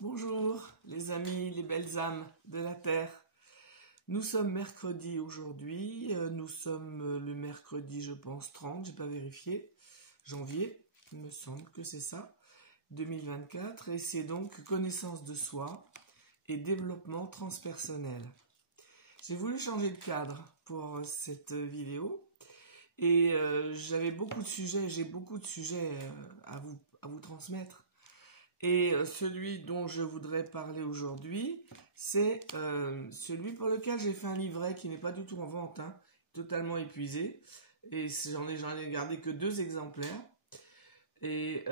Bonjour les amis, les belles âmes de la Terre. Nous sommes mercredi aujourd'hui, nous sommes le mercredi je pense 30, j'ai pas vérifié, janvier, il me semble que c'est ça, 2024, et c'est donc connaissance de soi et développement transpersonnel. J'ai voulu changer de cadre pour cette vidéo et j'avais beaucoup de sujets, j'ai beaucoup de sujets à vous transmettre. Et celui dont je voudrais parler aujourd'hui, c'est celui pour lequel j'ai fait un livret qui n'est pas du tout en vente, hein, totalement épuisé. Et j'en ai gardé que 2 exemplaires. Et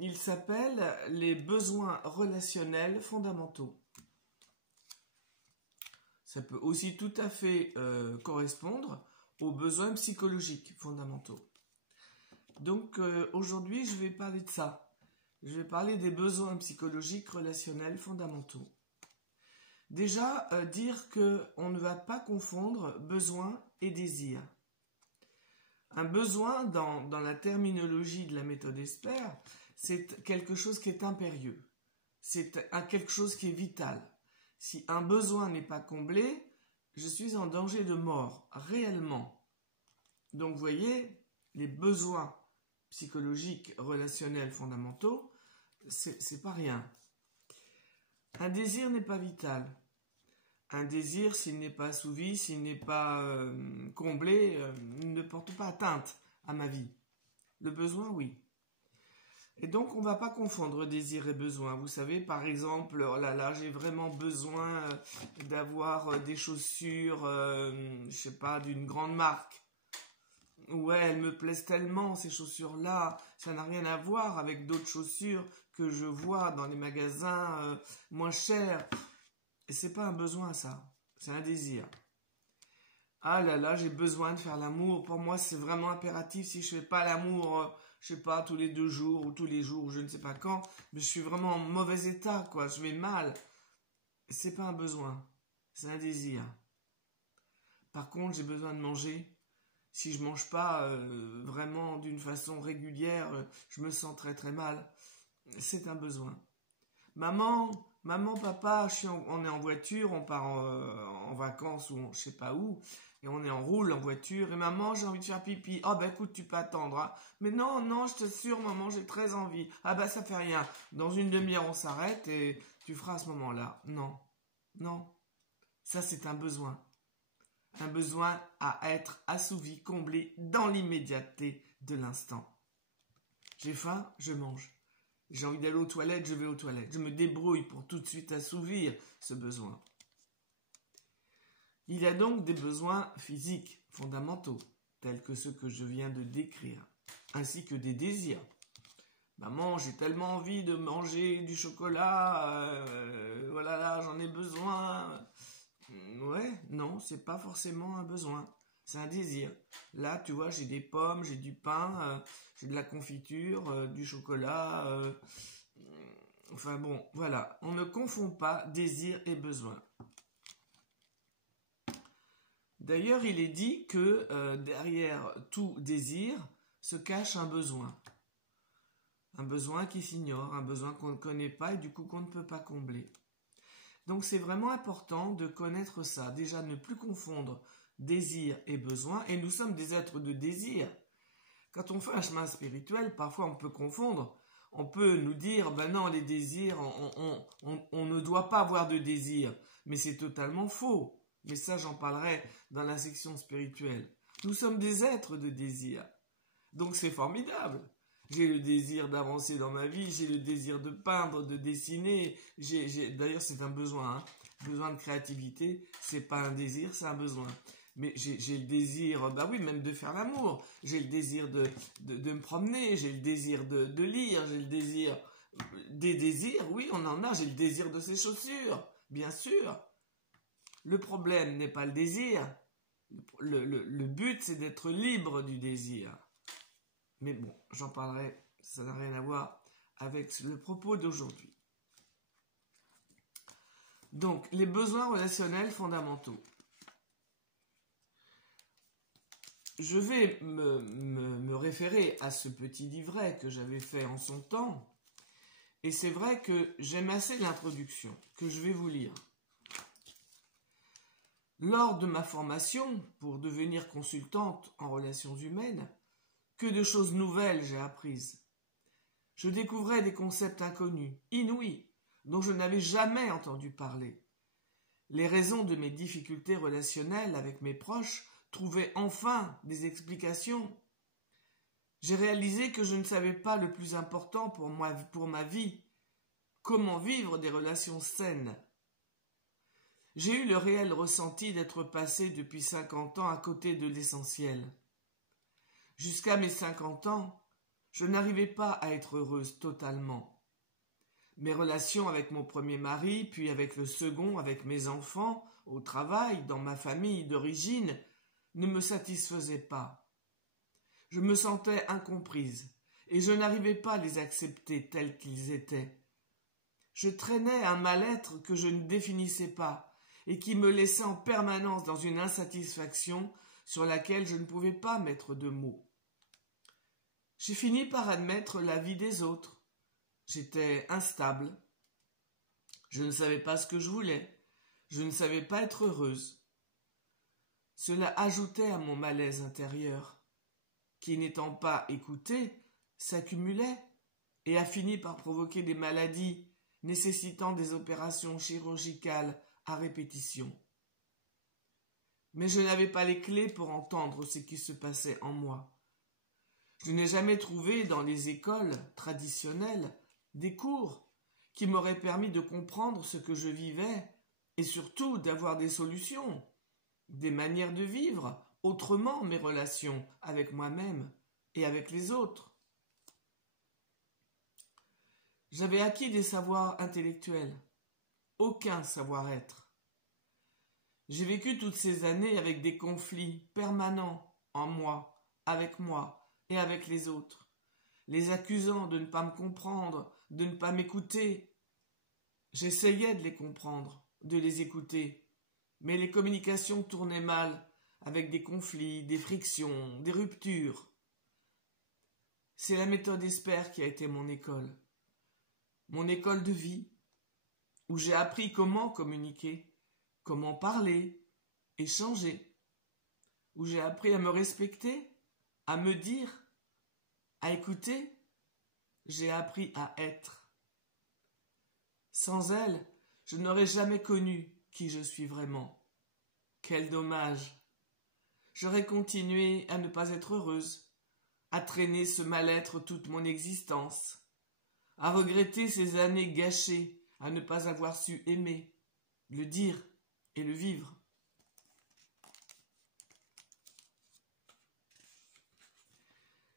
il s'appelle « Les besoins relationnels fondamentaux ». Ça peut aussi tout à fait correspondre aux besoins psychologiques fondamentaux. Donc aujourd'hui, je vais parler de ça. Je vais parler des besoins psychologiques relationnels fondamentaux. Déjà, dire qu'on ne va pas confondre besoin et désir. Un besoin, dans la terminologie de la méthode Esper, c'est quelque chose qui est impérieux. C'est quelque chose qui est vital. Si un besoin n'est pas comblé, je suis en danger de mort, réellement. Donc, vous voyez, les besoins psychologiques relationnels fondamentaux, c'est pas rien. Un désir n'est pas vital. Un désir, s'il n'est pas assouvi, s'il n'est pas comblé, ne porte pas atteinte à ma vie. Le besoin, oui. Et donc, on ne va pas confondre désir et besoin. Vous savez, par exemple, oh là là, j'ai vraiment besoin d'avoir des chaussures, je sais pas, d'une grande marque. Ouais, elles me plaisent tellement, ces chaussures-là. Ça n'a rien à voir avec d'autres chaussures que je vois dans les magasins moins chers. Et c'est pas un besoin, ça. C'est un désir. Ah là là, j'ai besoin de faire l'amour. Pour moi, c'est vraiment impératif. Si je fais pas l'amour, je sais pas, tous les 2 jours ou tous les jours, je ne sais pas quand, mais je suis vraiment en mauvais état, quoi. Je vais mal. C'est pas un besoin. C'est un désir. Par contre, j'ai besoin de manger. Si je mange pas vraiment d'une façon régulière, je me sens très très mal. C'est un besoin. Maman, papa, on est en voiture, on part en vacances ou je sais pas où, et on est en roule en voiture, et maman, j'ai envie de faire pipi. Ah ben écoute, tu peux attendre, hein. Mais non, je t'assure, maman, j'ai très envie. Ah ben ça fait rien. Dans une demi-heure, on s'arrête et tu feras à ce moment-là. Non. Ça, c'est un besoin. Un besoin à être assouvi, comblé dans l'immédiateté de l'instant. J'ai faim, je mange. J'ai envie d'aller aux toilettes, je vais aux toilettes. Je me débrouille pour tout de suite assouvir ce besoin. Il y a donc des besoins physiques fondamentaux, tels que ceux que je viens de décrire, ainsi que des désirs. Maman, j'ai tellement envie de manger du chocolat, voilà là, j'en ai besoin. Ouais, non, c'est pas forcément un besoin, c'est un désir. Là, tu vois, j'ai des pommes, j'ai du pain, j'ai de la confiture, du chocolat. Enfin bon, voilà, on ne confond pas désir et besoin. D'ailleurs, il est dit que derrière tout désir se cache un besoin. Un besoin qui s'ignore, un besoin qu'on ne connaît pas et du coup qu'on ne peut pas combler. Donc c'est vraiment important de connaître ça. Déjà, ne plus confondre désir et besoin. Et nous sommes des êtres de désir. Quand on fait un chemin spirituel, parfois on peut confondre. On peut nous dire, ben non, les désirs, on ne doit pas avoir de désir. Mais c'est totalement faux. Mais ça, j'en parlerai dans la section spirituelle. Nous sommes des êtres de désir. Donc c'est formidable. J'ai le désir d'avancer dans ma vie, j'ai le désir de peindre, de dessiner. D'ailleurs, c'est un besoin, hein. Besoin de créativité, c'est pas un désir, c'est un besoin. Mais j'ai le désir, bah oui, même de faire l'amour. J'ai le désir de me promener, j'ai le désir de lire, j'ai le désir... Des désirs, oui, on en a. J'ai le désir de ces chaussures, bien sûr. Le problème n'est pas le désir. Le but, c'est d'être libre du désir. Mais bon, j'en parlerai, ça n'a rien à voir avec le propos d'aujourd'hui. Donc, les besoins relationnels fondamentaux. Je vais me référer à ce petit livret que j'avais fait en son temps Et c'est vrai que j'aime assez l'introduction, que je vais vous lire. Lors de ma formation pour devenir consultante en relations humaines, que de choses nouvelles j'ai apprises. Je découvrais des concepts inconnus, inouïs, dont je n'avais jamais entendu parler. Les raisons de mes difficultés relationnelles avec mes proches trouvaient enfin des explications. J'ai réalisé que je ne savais pas le plus important pour moi, pour ma vie, comment vivre des relations saines. J'ai eu le réel ressenti d'être passé depuis 50 ans à côté de l'essentiel. Jusqu'à mes 50 ans, je n'arrivais pas à être heureuse totalement. Mes relations avec mon premier mari, puis avec le second, avec mes enfants, au travail, dans ma famille d'origine, ne me satisfaisaient pas. Je me sentais incomprise et je n'arrivais pas à les accepter tels qu'ils étaient. Je traînais un mal-être que je ne définissais pas et qui me laissait en permanence dans une insatisfaction sur laquelle je ne pouvais pas mettre de mots. J'ai fini par admettre la vie des autres. J'étais instable. Je ne savais pas ce que je voulais. Je ne savais pas être heureuse. Cela ajoutait à mon malaise intérieur, qui n'étant pas écouté, s'accumulait et a fini par provoquer des maladies nécessitant des opérations chirurgicales à répétition. Mais je n'avais pas les clés pour entendre ce qui se passait en moi. Je n'ai jamais trouvé dans les écoles traditionnelles des cours qui m'auraient permis de comprendre ce que je vivais et surtout d'avoir des solutions, des manières de vivre autrement mes relations avec moi-même et avec les autres. J'avais acquis des savoirs intellectuels, aucun savoir-être. J'ai vécu toutes ces années avec des conflits permanents en moi, avec moi et avec les autres, les accusant de ne pas me comprendre, de ne pas m'écouter. J'essayais de les comprendre, de les écouter, mais les communications tournaient mal, avec des conflits, des frictions, des ruptures. C'est la méthode Esper qui a été mon école de vie, où j'ai appris comment communiquer, comment parler, échanger, où j'ai appris à me respecter, à me dire, à écouter. J'ai appris à être. Sans elle, je n'aurais jamais connu qui je suis vraiment. Quel dommage! J'aurais continué à ne pas être heureuse, à traîner ce mal-être toute mon existence, à regretter ces années gâchées, à ne pas avoir su aimer, le dire et le vivre.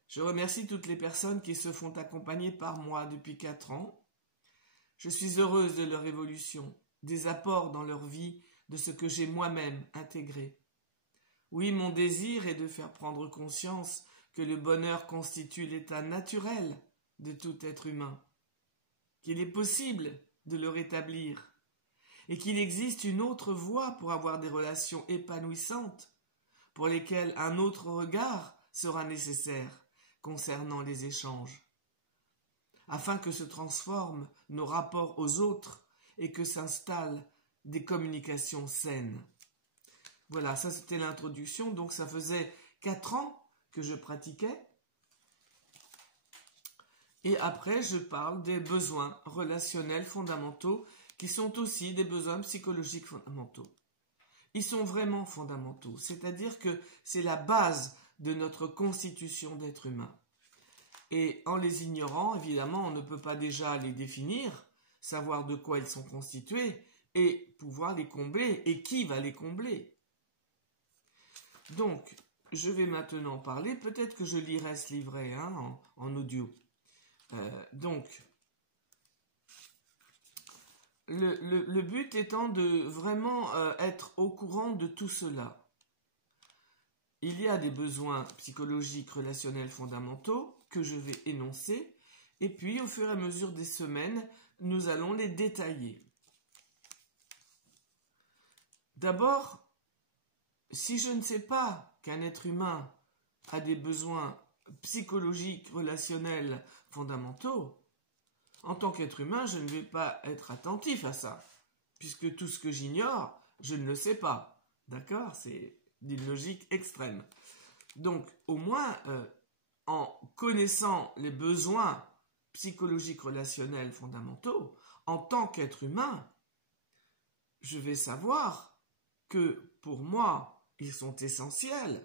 Je remercie toutes les personnes qui se font accompagner par moi depuis 4 ans. Je suis heureuse de leur évolution, des apports dans leur vie, de ce que j'ai moi-même intégré. Oui, mon désir est de faire prendre conscience que le bonheur constitue l'état naturel de tout être humain, qu'il est possible de le rétablir et qu'il existe une autre voie pour avoir des relations épanouissantes, pour lesquelles un autre regard sera nécessaire concernant les échanges, afin que se transforment nos rapports aux autres et que s'installent des communications saines. Voilà, ça c'était l'introduction, donc ça faisait 4 ans que je pratiquais. Et après, je parle des besoins relationnels fondamentaux qui sont aussi des besoins psychologiques fondamentaux. Ils sont vraiment fondamentaux, c'est-à-dire que c'est la base de notre constitution d'être humain. Et en les ignorant, évidemment, on ne peut pas déjà les définir, savoir de quoi ils sont constitués et pouvoir les combler et qui va les combler. Donc, je vais maintenant parler, peut-être que je lirai ce livret en audio. Le but étant de vraiment être au courant de tout cela. Il y a des besoins psychologiques relationnels fondamentaux que je vais énoncer, et puis au fur et à mesure des semaines, nous allons les détailler. D'abord, si je ne sais pas qu'un être humain a des besoins psychologiques relationnels fondamentaux, En tant qu'être humain, je ne vais pas être attentif à ça, puisque tout ce que j'ignore, je ne le sais pas. D'accord? C'est d'une logique extrême. Donc, au moins, en connaissant les besoins psychologiques relationnels fondamentaux, en tant qu'être humain, je vais savoir que pour moi, ils sont essentiels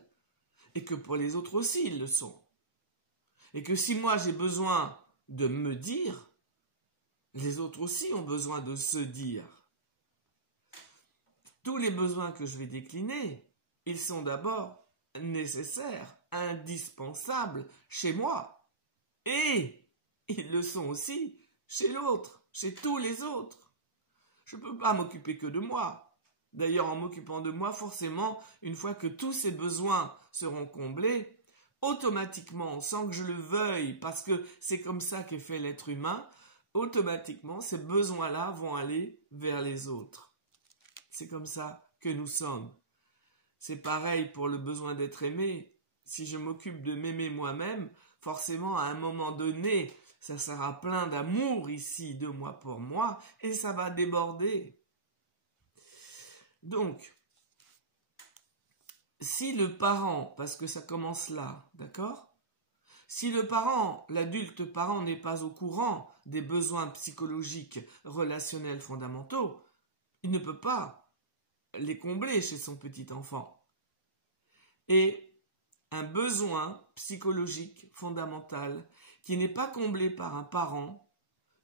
et que pour les autres aussi, ils le sont. Et que si moi j'ai besoin de me dire, les autres aussi ont besoin de se dire. Tous les besoins que je vais décliner, ils sont d'abord nécessaires, indispensables chez moi. Et ils le sont aussi chez l'autre, chez tous les autres. Je ne peux pas m'occuper que de moi. D'ailleurs, en m'occupant de moi, forcément, une fois que tous ces besoins seront comblés, automatiquement, sans que je le veuille, parce que c'est comme ça qu'est fait l'être humain, automatiquement, ces besoins-là vont aller vers les autres. C'est comme ça que nous sommes. C'est pareil pour le besoin d'être aimé. Si je m'occupe de m'aimer moi-même, forcément, à un moment donné, ça sera plein d'amour ici, de moi pour moi, et ça va déborder. Donc, si le parent, parce que ça commence là, d'accord? Si le parent, l'adulte parent n'est pas au courant des besoins psychologiques, relationnels fondamentaux, il ne peut pas les combler chez son petit enfant. Et un besoin psychologique fondamental qui n'est pas comblé par un parent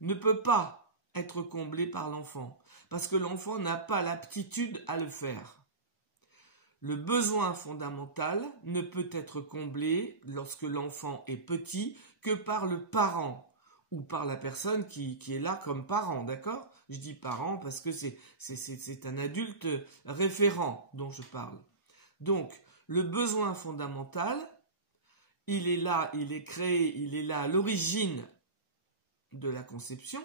ne peut pas être comblé par l'enfant, parce que l'enfant n'a pas l'aptitude à le faire. Le besoin fondamental ne peut être comblé lorsque l'enfant est petit que par le parent ou par la personne qui est là comme parent, d'accord? Je dis parent parce que c'est un adulte référent dont je parle. Donc, le besoin fondamental, il est là, il est créé, il est là à l'origine de la conception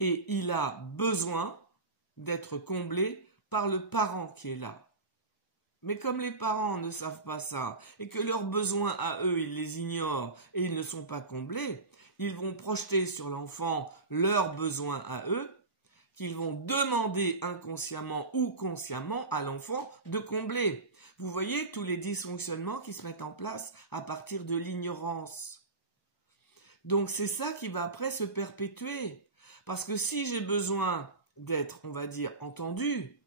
et il a besoin d'être comblé par le parent qui est là. Mais comme les parents ne savent pas ça et que leurs besoins à eux, ils les ignorent et ils ne sont pas comblés, ils vont projeter sur l'enfant leurs besoins à eux, qu'ils vont demander inconsciemment ou consciemment à l'enfant de combler. Vous voyez tous les dysfonctionnements qui se mettent en place à partir de l'ignorance. Donc c'est ça qui va après se perpétuer. Parce que si j'ai besoin d'être, on va dire, entendu,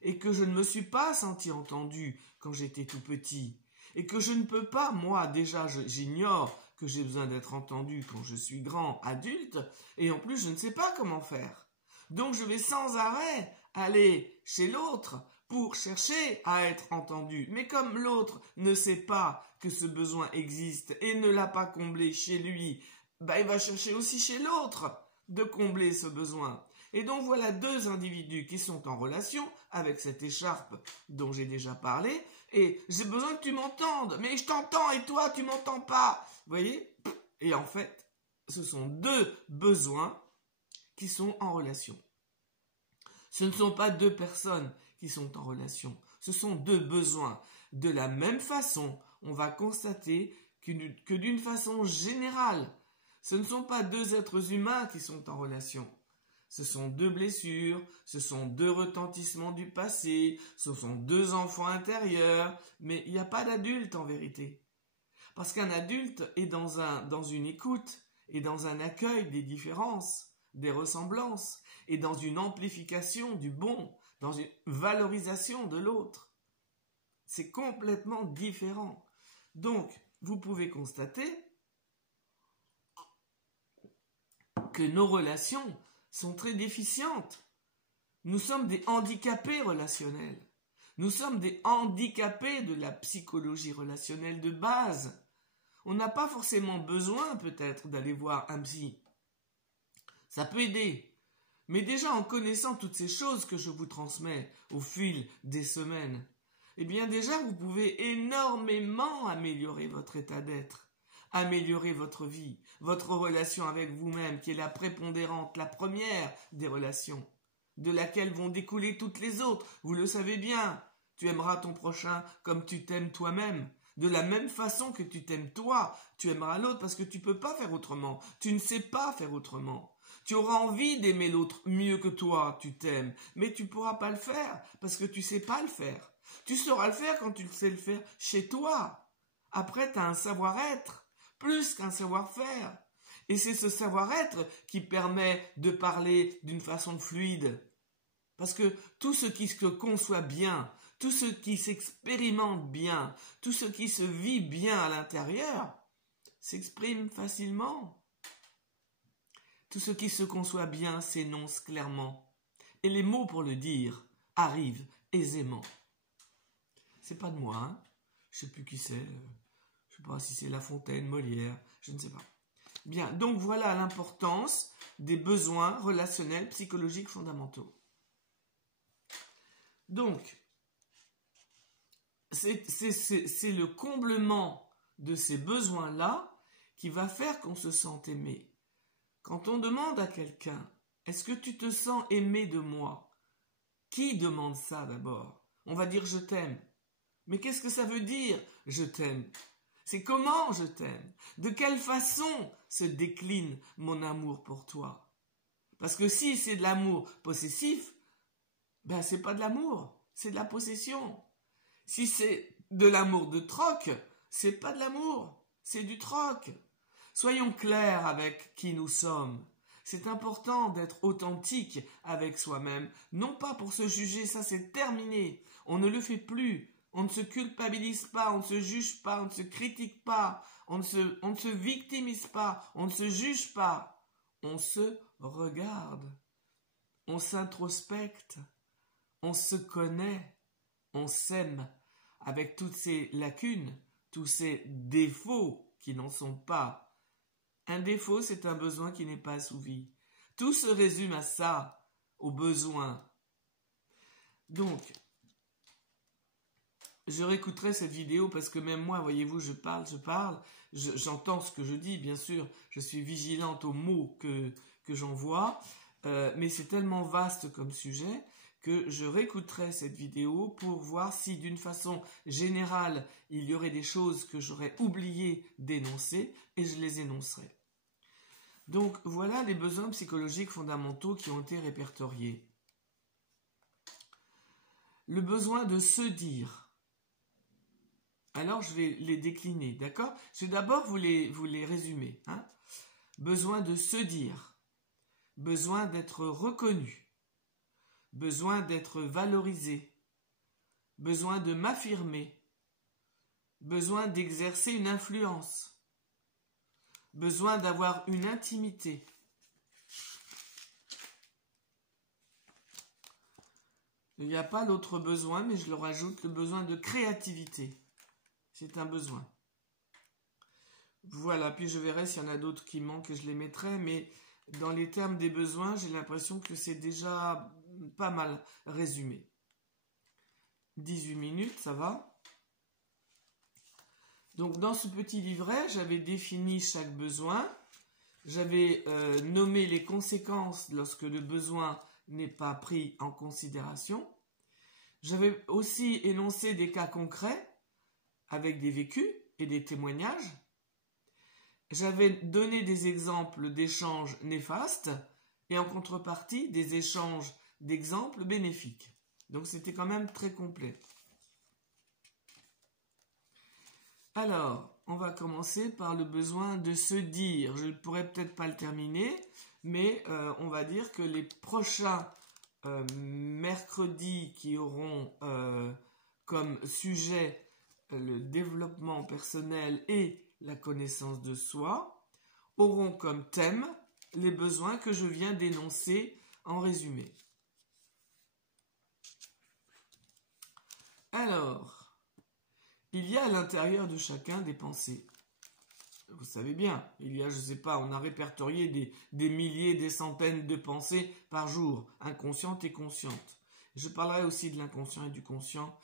et que je ne me suis pas senti entendu quand j'étais tout petit, et que je ne peux pas, moi déjà j'ignore que j'ai besoin d'être entendu quand je suis grand, adulte, et en plus je ne sais pas comment faire. Donc je vais sans arrêt aller chez l'autre pour chercher à être entendu. Mais comme l'autre ne sait pas que ce besoin existe et ne l'a pas comblé chez lui, il va chercher aussi chez l'autre de combler ce besoin. Et donc voilà deux individus qui sont en relation avec cette écharpe dont j'ai déjà parlé, et j'ai besoin que tu m'entendes, mais je t'entends et toi tu m'entends pas. Vous voyez? Et en fait, ce sont deux besoins qui sont en relation. Ce ne sont pas deux personnes qui sont en relation, ce sont deux besoins. De la même façon, on va constater que d'une façon générale, ce ne sont pas deux êtres humains qui sont en relation. Ce sont deux blessures, ce sont deux retentissements du passé, ce sont deux enfants intérieurs, mais il n'y a pas d'adulte en vérité. Parce qu'un adulte est dans une écoute et dans un accueil des différences, des ressemblances, et dans une amplification du bon, dans une valorisation de l'autre. C'est complètement différent. Donc, vous pouvez constater que nos relations sont très déficientes. Nous sommes des handicapés relationnels. Nous sommes des handicapés de la psychologie relationnelle de base. On n'a pas forcément besoin peut-être d'aller voir un psy. Ça peut aider. Mais déjà en connaissant toutes ces choses que je vous transmets au fil des semaines, eh bien déjà vous pouvez énormément améliorer votre état d'être, améliorer votre vie, votre relation avec vous-même qui est la prépondérante, la première des relations, de laquelle vont découler toutes les autres. Vous le savez bien, tu aimeras ton prochain comme tu t'aimes toi-même. De la même façon que tu t'aimes toi, tu aimeras l'autre parce que tu ne peux pas faire autrement. Tu ne sais pas faire autrement. Tu auras envie d'aimer l'autre mieux que toi, tu t'aimes, mais tu ne pourras pas le faire parce que tu ne sais pas le faire. Tu sauras le faire quand tu sais le faire chez toi. Après, tu as un savoir-être, plus qu'un savoir-faire. Et c'est ce savoir-être qui permet de parler d'une façon fluide. Parce que tout ce qui se conçoit bien, tout ce qui s'expérimente bien, tout ce qui se vit bien à l'intérieur, s'exprime facilement. Tout ce qui se conçoit bien s'énonce clairement. Et les mots pour le dire arrivent aisément. C'est pas de moi, hein. Je sais plus qui c'est. Je sais pas si c'est La Fontaine, Molière, je ne sais pas. Bien, donc voilà l'importance des besoins relationnels psychologiques fondamentaux. Donc, c'est le comblement de ces besoins-là qui va faire qu'on se sente aimé. Quand on demande à quelqu'un, est-ce que tu te sens aimé de moi? Qui demande ça d'abord? On va dire je t'aime. Mais qu'est-ce que ça veut dire je t'aime? C'est comment je t'aime? De quelle façon se décline mon amour pour toi? Parce que si c'est de l'amour possessif, ben c'est pas de l'amour, c'est de la possession. Si c'est de l'amour de troc, c'est pas de l'amour, c'est du troc. Soyons clairs avec qui nous sommes. C'est important d'être authentique avec soi-même, non pas pour se juger, ça c'est terminé. On ne le fait plus. On ne se culpabilise pas, on ne se juge pas, on ne se critique pas, on ne se victimise pas, on ne se juge pas. On se regarde, on s'introspecte, on se connaît, on s'aime avec toutes ces lacunes, tous ces défauts qui n'en sont pas. Un défaut, c'est un besoin qui n'est pas assouvi. Tout se résume à ça, aux besoins. Donc, je réécouterai cette vidéo parce que même moi, voyez-vous, je parle, j'entends ce que je dis, bien sûr, je suis vigilante aux mots que j'envoie, mais c'est tellement vaste comme sujet que je réécouterai cette vidéo pour voir si d'une façon générale, il y aurait des choses que j'aurais oublié d'énoncer et je les énoncerai. Donc voilà les besoins psychologiques fondamentaux qui ont été répertoriés. Le besoin de se dire. Alors je vais les décliner, d'accord? Je vais d'abord vous les résumer. Hein? Besoin de se dire. Besoin d'être reconnu. Besoin d'être valorisé. Besoin de m'affirmer. Besoin d'exercer une influence. Besoin d'avoir une intimité. Il n'y a pas l'autre besoin, mais je le rajoute, le besoin de créativité. C'est un besoin. Voilà, puis je verrai s'il y en a d'autres qui manquent et je les mettrai, mais dans les termes des besoins, j'ai l'impression que c'est déjà pas mal résumé. 18 minutes, ça va ? Donc dans ce petit livret, j'avais défini chaque besoin, j'avais nommé les conséquences lorsque le besoin n'est pas pris en considération. J'avais aussi énoncé des cas concrets avec des vécus et des témoignages. J'avais donné des exemples d'échanges néfastes et en contrepartie des échanges d'exemples bénéfiques. Donc c'était quand même très complet. Alors, on va commencer par le besoin de se dire. Je ne pourrais peut-être pas le terminer, mais on va dire que les prochains mercredis qui auront comme sujet le développement personnel et la connaissance de soi auront comme thème les besoins que je viens d'énoncer en résumé. Alors, il y a à l'intérieur de chacun des pensées. Vous savez bien, il y a, je ne sais pas, on a répertorié des milliers, des centaines de pensées par jour, inconscientes et conscientes. Je parlerai aussi de l'inconscient et du conscient,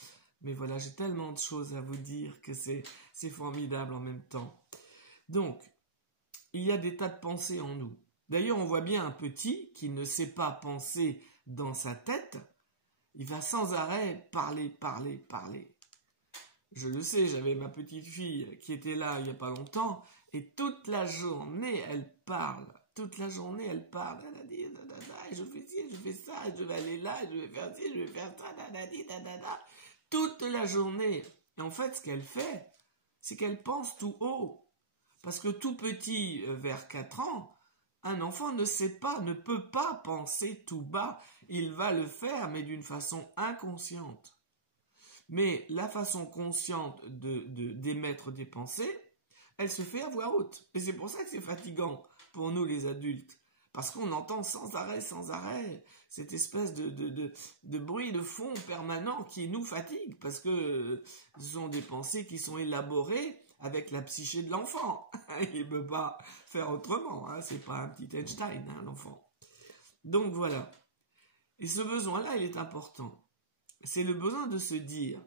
mais voilà, j'ai tellement de choses à vous dire que c'est formidable en même temps. Donc, il y a des tas de pensées en nous. D'ailleurs, on voit bien un petit qui ne sait pas penser dans sa tête, il va sans arrêt parler. Je le sais, j'avais ma petite fille qui était là il n'y a pas longtemps, et toute la journée, elle parle. Toute la journée, elle parle. Elle a dit, je fais ci, je fais ça, je vais aller là, je vais faire ci, je vais faire ça, toute la journée. Et en fait, ce qu'elle fait, c'est qu'elle pense tout haut. Parce que tout petit, vers 4 ans, un enfant ne sait pas, ne peut pas penser tout bas. Il va le faire, mais d'une façon inconsciente. Mais la façon consciente d'émettre des pensées, elle se fait à voix haute. Et c'est pour ça que c'est fatigant pour nous les adultes. Parce qu'on entend sans arrêt, cette espèce de bruit de fond permanent qui nous fatigue. Parce que ce sont des pensées qui sont élaborées avec la psyché de l'enfant. Il ne peut pas faire autrement. Hein. C'est pas un petit Einstein, hein, l'enfant. Donc voilà. Et ce besoin-là, il est important. C'est le besoin de se dire.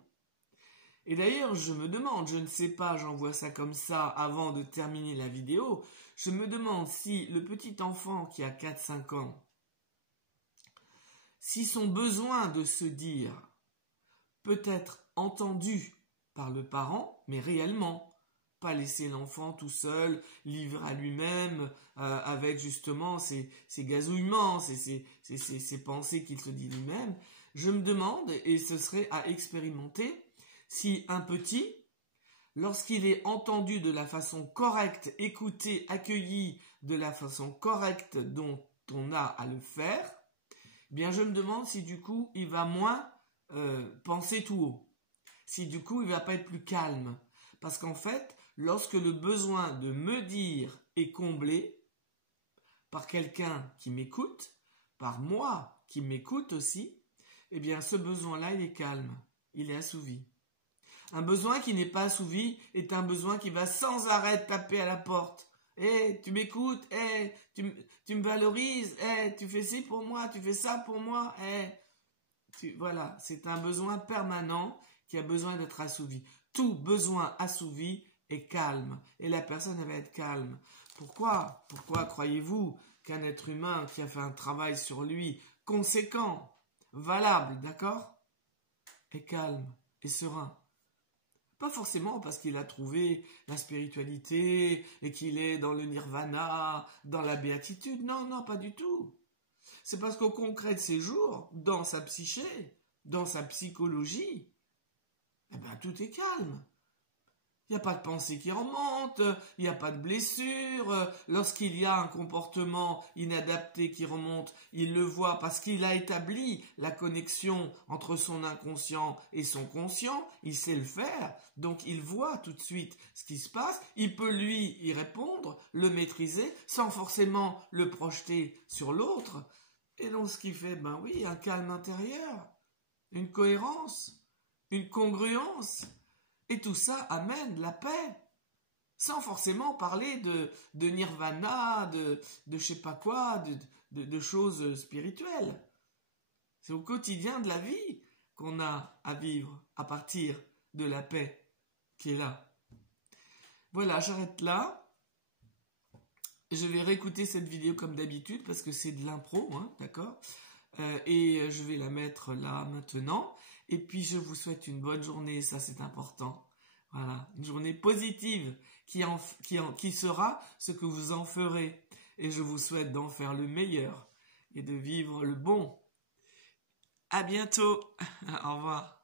Et d'ailleurs, je me demande, je ne sais pas, j'envoie ça comme ça avant de terminer la vidéo, je me demande si le petit enfant qui a 4-5 ans, si son besoin de se dire peut être entendu par le parent, mais réellement, pas laisser l'enfant tout seul, livré à lui-même, avec justement ses gazouillements, ses pensées qu'il se dit lui-même. Je me demande, et ce serait à expérimenter, si un petit, lorsqu'il est entendu de la façon correcte, écouté, accueilli de la façon correcte dont on a à le faire, eh bien je me demande si du coup il va moins penser tout haut, si du coup il va pas être plus calme. Parce qu'en fait, lorsque le besoin de me dire est comblé par quelqu'un qui m'écoute, par moi qui m'écoute aussi, eh bien ce besoin-là, il est calme, il est assouvi. Un besoin qui n'est pas assouvi est un besoin qui va sans arrêt taper à la porte. « Eh, tu m'écoutes, eh, tu me valorises, eh, tu fais ci pour moi, tu fais ça pour moi, eh. » Voilà, c'est un besoin permanent qui a besoin d'être assouvi. Tout besoin assouvi est calme et la personne elle va être calme. Pourquoi croyez-vous qu'un être humain qui a fait un travail sur lui conséquent, valable, d'accord, est calme et serein? Pas forcément parce qu'il a trouvé la spiritualité et qu'il est dans le nirvana, dans la béatitude. Non, non, pas du tout. C'est parce qu'au concret de ses jours, dans sa psyché, dans sa psychologie, eh ben, tout est calme. Il n'y a pas de pensée qui remonte, il n'y a pas de blessure. Lorsqu'il y a un comportement inadapté qui remonte, il le voit parce qu'il a établi la connexion entre son inconscient et son conscient. Il sait le faire, donc il voit tout de suite ce qui se passe. Il peut lui y répondre, le maîtriser, sans forcément le projeter sur l'autre. Et donc ce qui fait, ben oui, un calme intérieur, une cohérence, une congruence. Et tout ça amène la paix, sans forcément parler de nirvana, de je sais pas quoi, de choses spirituelles. C'est au quotidien de la vie qu'on a à vivre à partir de la paix qui est là. Voilà, j'arrête là. Je vais réécouter cette vidéo comme d'habitude parce que c'est de l'impro, hein, d'accord ? Et je vais la mettre là maintenant. Et puis je vous souhaite une bonne journée, ça c'est important. Voilà, une journée positive qui sera ce que vous en ferez. Et je vous souhaite d'en faire le meilleur et de vivre le bon. À bientôt. Au revoir.